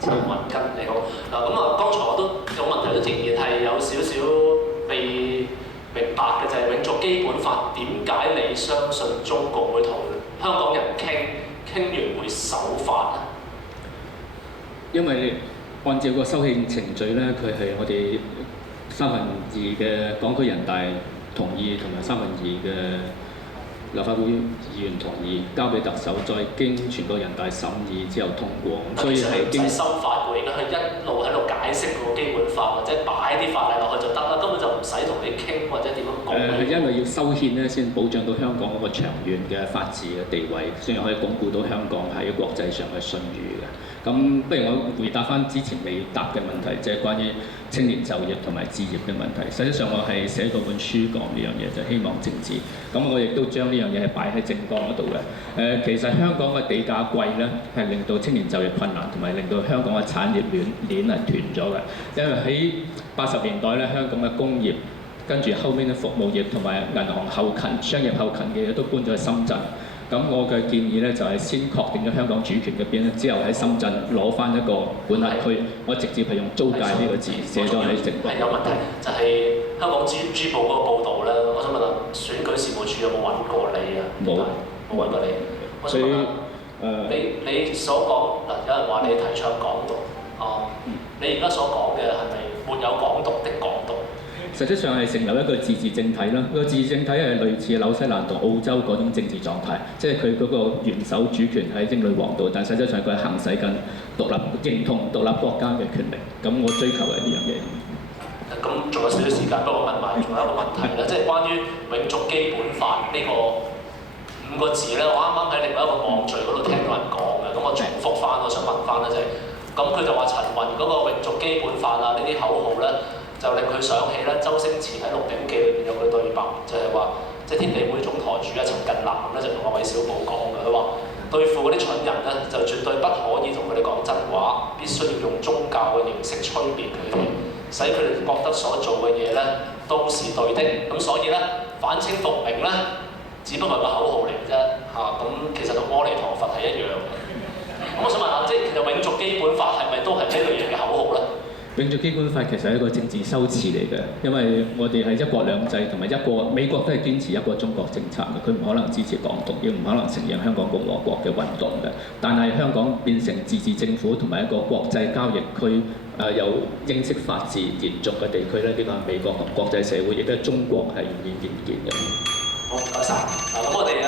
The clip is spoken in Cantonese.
陳雲根你好。嗱咁啊，剛才我都有問題都仍然係有少少未明白嘅，就係永續基本法點解你相信中共會同香港人傾完會守法咧？因為按照個修憲程序咧，佢係我哋2/3嘅港區人大同意同埋2/3嘅立法會議員同意，交俾特首，再經全國人大審議之後通過，所以係經修法喎，而家佢一路喺度解釋個基本法，或者擺啲法例落去就得啦，根本就唔使同你傾或者點樣講。係因為要修憲咧，先保障到香港嗰個長遠嘅法治嘅地位，先可以鞏固到香港喺國際上嘅信譽嘅。咁不如我回答翻之前未答嘅問題，即係關於青年就業同埋置業嘅問題。實際上我係寫過本書講呢樣嘢，就係希望政治。咁我亦都將呢樣嘢係擺喺政綱嗰度嘅。其實香港嘅地價貴咧，係令到青年就業困難，同埋令到香港嘅產業鏈係斷咗嘅。因為喺80年代咧，香港嘅工業跟住後面嘅服務業同埋銀行後勤、商業後勤嘅嘢都搬咗去深圳。咁我嘅建議咧就係先確定咗香港主權嗰邊咧，之後喺深圳攞翻一個管轄區，我直接係用租界呢個字寫咗喺政綱。係有問題，就係香港珠寶嗰個報導咧，我想問下選舉事務處有冇揾過你啊？冇揾過你。我想問下你所講嗱，有人話你提倡港獨啊，你而家所講嘅係咪沒有港獨的港獨？實際上係成立一個自治政體啦。個自治政體係類似紐西蘭同澳洲嗰種政治狀態，即係佢嗰個元首主權喺英女王度，但實際上佢係行使緊認同獨立國家嘅權力。咁我追求係呢樣嘢。咁仲有少少時間，不過問埋仲有一個問題啦，即係關於永續基本法呢個5個字咧，我啱啱喺另外一個網聚嗰度聽到人講嘅，咁我重複翻，我想問翻咧就係，咁佢就話陳雲嗰個永續基本法啊呢啲口號咧。就令佢想起咧，周星馳喺《鹿鼎記》裏邊有句對白，就係話，即係天地會總台主啊陳近南咧就同阿韋小寶講嘅，佢話對付嗰啲蠢人咧，就絕對不可以同佢哋講真話，必須要用宗教嘅形式催眠佢哋，使佢哋覺得所做嘅嘢咧都是對的。咁所以咧，反清復明咧，只不過係個口號嚟嘅啫嚇。咁其實同阿彌陀佛係一樣嘅。咁我想問下，即係其實永續基本法係咪都係呢類型嘅口號咧？永續基本法其實係一個政治修辭嚟嘅，因為我哋係一國兩制同埋美國都係堅持一個中國政策嘅，佢唔可能支持港獨，亦唔可能承認香港共和國嘅運動嘅。但係香港變成自治政府同埋一個國際交易區，有英式法治延續嘅地區咧，呢個係美國同國際社會亦都係中國係願意見嘅。好，唔該晒。咁我哋